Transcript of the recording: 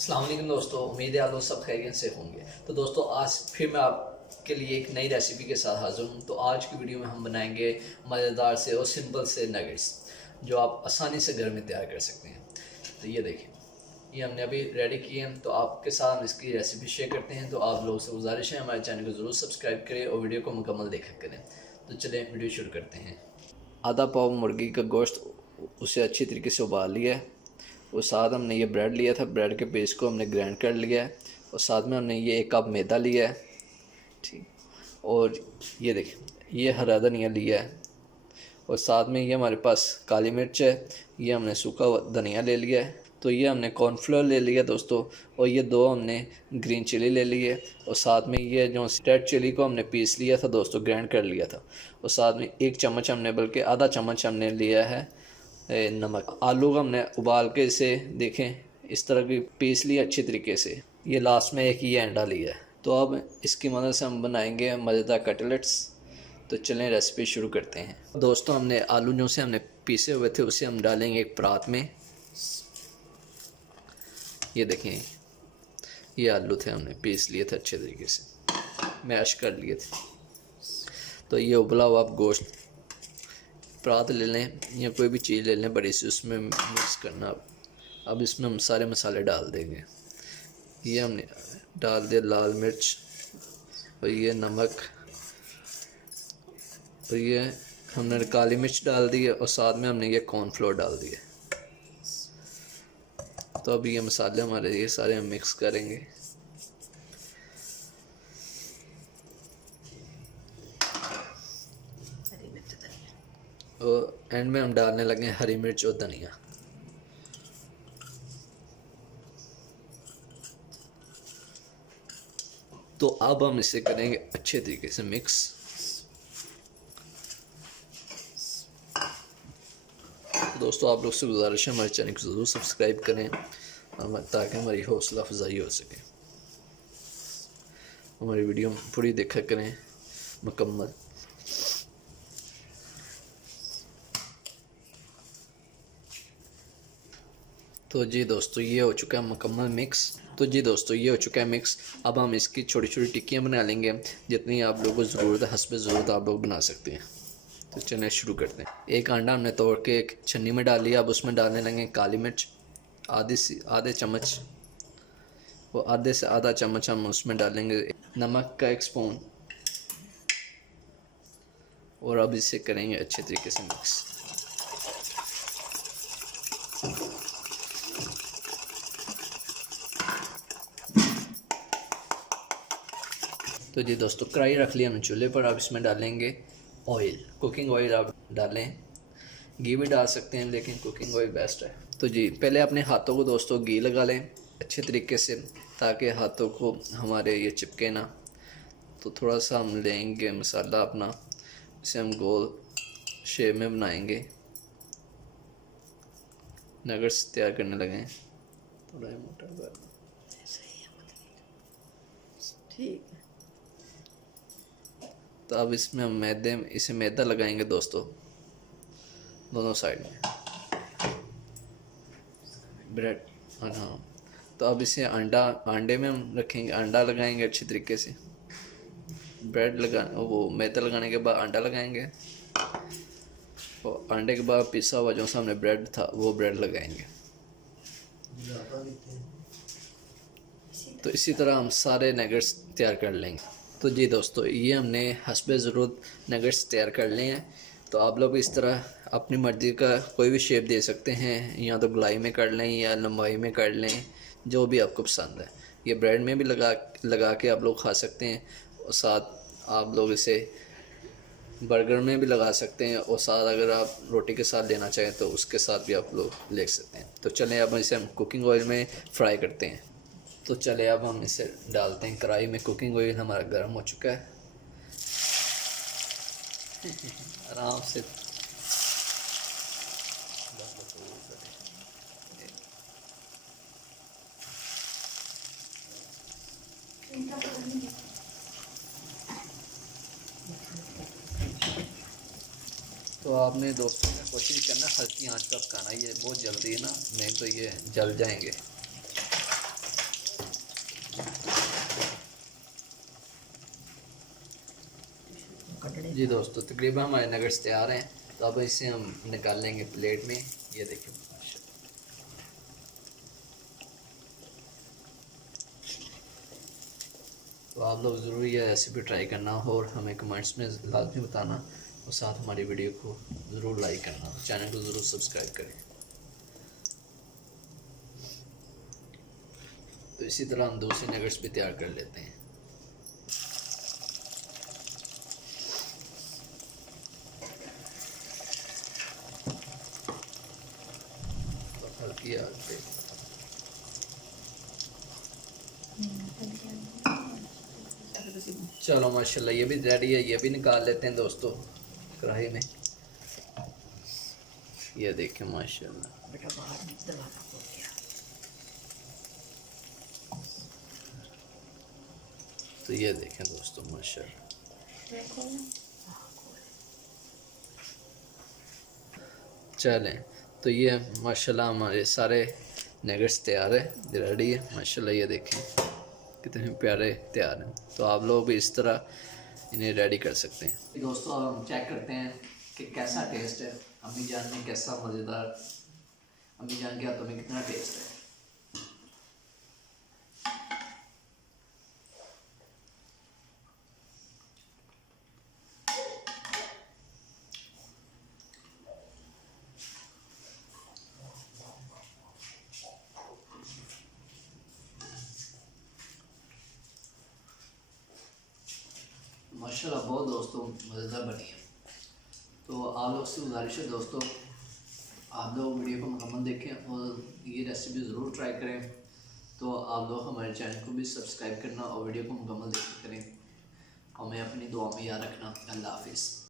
अस्सलाम वालेकुम दोस्तों, उम्मीद है आप लोग सब खैरियत से होंगे। तो दोस्तों आज फिर मैं आपके लिए एक नई रेसिपी के साथ हाज़िर हूँ। तो आज की वीडियो में हम बनाएंगे मज़ेदार से और सिंपल से नगेट्स जो आप आसानी से घर में तैयार कर सकते हैं। तो ये देखिए, ये हमने अभी रेडी किए हैं। तो आपके साथ हम इसकी रेसिपी शेयर करते हैं। तो आप लोगों से गुजारिश है हमारे चैनल को ज़रूर सब्सक्राइब करें और वीडियो को मुकम्मल देखा करें। तो चलें वीडियो शुरू करते हैं। आधा पाव मुर्गी का गोश्त उसे अच्छी तरीके से उबाल लिया है। और साथ हमने ये ब्रेड लिया था, ब्रेड के पेस्ट को हमने ग्राइंड कर लिया है। और साथ में हमने ये 1 कप मैदा लिया है, ठीक। और ये देखिए, ये हरा धनिया लिया है। और साथ में ये हमारे पास काली मिर्च है, ये हमने सूखा धनिया ले लिया है। तो ये हमने कॉर्नफ्लोर ले लिया दोस्तों। और ये 2 हमने ग्रीन चिली ले ली है। और साथ में ये जो रेड चिली को हमने पीस लिया था दोस्तों, ग्राइंड कर लिया था। और साथ में 1 चम्मच हमने, बल्कि आधा चम्मच हमने लिया है नमक। आलू को हमने उबाल के इसे देखें इस तरह की पीस लिया अच्छी तरीके से। ये लास्ट में एक ये अंडा लिया है। तो अब इसकी मदद से हम बनाएंगे मज़ेदार कटलेट्स। तो चलें रेसिपी शुरू करते हैं। दोस्तों हमने आलू जो से हमने पीसे हुए थे उसे हम डालेंगे एक परात में। ये देखें, ये आलू थे, हमने पीस लिए थे अच्छे तरीके से, मैश कर लिए थे। तो ये उबला हुआ आप गोश्त परात ले लें या कोई भी चीज़ ले लें बड़ी सी, उसमें मिक्स करना। अब इसमें हम सारे मसाले डाल देंगे। ये हमने डाल दिया लाल मिर्च, और ये नमक, और ये हमने काली मिर्च डाल दी है। और साथ में हमने ये कॉर्नफ्लोर डाल दिया। तो अब ये मसाले हमारे ये सारे हम मिक्स करेंगे। और एंड में हम डालने लगे हरी मिर्च और धनिया। तो अब हम इसे करेंगे अच्छे तरीके से मिक्स। दोस्तों आप लोग से गुजारिश है हमारे चैनल को ज़रूर सब्सक्राइब करें ताकि हमारी हौसला अफजाई हो सके। हमारी वीडियो पूरी देखा करें मुकम्मल। तो जी दोस्तों ये हो चुका है मुकम्मल मिक्स। तो जी दोस्तों ये हो चुका है मिक्स। अब हम इसकी छोटी छोटी टिक्कियाँ बना लेंगे, जितनी आप लोगों को ज़रूरत है हस्बे ज़रूरत आप लोग बना सकते हैं। तो चलिए शुरू करते हैं। एक अंडा हमने तोड़ के एक छन्नी में डाल लिया। अब उसमें डालने लगे काली मिर्च आधे चम्मच। वो आधे से आधा चम्मच हम उसमें डालेंगे नमक का 1 स्पून। और अब इसे करेंगे अच्छे तरीके से मिक्स। तो जी दोस्तों कढ़ाई रख लिया हमने चूल्हे पर। अब इसमें डालेंगे ऑयल, कुकिंग ऑयल आप डालें, घी भी डाल सकते हैं लेकिन कुकिंग ऑयल बेस्ट है। तो जी पहले अपने हाथों को दोस्तों घी लगा लें अच्छे तरीके से, ताकि हाथों को हमारे ये चिपके ना। तो थोड़ा सा हम लेंगे मसाला अपना, इसे हम गोल शेप में बनाएंगे। नगेट्स तैयार करने लगे, थोड़ा मोटा ठीक है। तो अब इसमें हम इसे मैदा लगाएंगे दोस्तों दोनों साइड में ब्रेड। हाँ, तो अब इसे अंडे में हम रखेंगे, अंडा लगाएंगे अच्छी तरीके से। ब्रेड लगा वो मैदा लगाने के बाद अंडा लगाएंगे, और अंडे के बाद पिसा हुआ जो सामने ब्रेड था वो ब्रेड लगाएंगे। तो इसी तरह हम सारे नगेट्स तैयार कर लेंगे। तो जी दोस्तों ये हमने हस्बे ज़रूरत नगेट्स तैयार कर लिए हैं। तो आप लोग इस तरह अपनी मर्ज़ी का कोई भी शेप दे सकते हैं, या तो गोलाई में कर लें या लंबाई में कर लें, जो भी आपको पसंद है। ये ब्रेड में भी लगा के आप लोग खा सकते हैं, और साथ आप लोग इसे बर्गर में भी लगा सकते हैं, और साथ अगर आप रोटी के साथ लेना चाहें तो उसके साथ भी आप लोग ले सकते हैं। तो चलें अब इसे हम कुकिंग ऑयल में फ्राई करते हैं। तो चले अब हम इसे डालते हैं कढ़ाई में। कुकिंग ऑयल हमारा गर्म हो चुका है। आराम से तो आपने दोस्तों कोशिश करना हल्की आंच पर पकाना, ये बहुत जल्दी है ना, नहीं तो ये जल जाएंगे। जी दोस्तों, तकरीबन हमारे नगेट्स तैयार हैं। तो अब इसे हम निकाल लेंगे प्लेट में। ये देखिए माशाल्लाह। तो आप लोग ज़रूर ये रेसिपी ट्राई करना और हमें कमेंट्स में लाजमी बताना, और साथ हमारी वीडियो को ज़रूर लाइक करना, चैनल को ज़रूर सब्सक्राइब करें। तो इसी तरह हम दूसरे नगेट्स भी तैयार कर लेते हैं। हल्की आग पे चलो माशाल्लाह, ये भी रेडी है। ये भी निकाल लेते हैं दोस्तों कढ़ाई में। ये देखें माशाल्लाह। तो ये देखें दोस्तों माशाल्लाह। चलें, तो ये माशाल्लाह हमारे सारे नगेट्स तैयार है, रेडी है माशाल्लाह। ये देखें कितने प्यारे तैयार हैं। तो आप लोग भी इस तरह इन्हें रेडी कर सकते हैं। दोस्तों अब हम चेक करते हैं कि कैसा टेस्ट है। अम्मी जान में कैसा मज़ेदार, अम्मी जान के हाथों में कितना टेस्ट है। माशाल्लाह बहुत दोस्तों मज़ेदार बनी है। तो आप लोग से गुजारिश है दोस्तों, आप लोग वीडियो को मुकम्मल देखें और ये रेसिपी ज़रूर ट्राई करें। तो आप लोग हमारे चैनल को भी सब्सक्राइब करना और वीडियो को मुकम्मल करें। हमें अपनी दुआ में याद रखना। अल्लाह हाफिज़।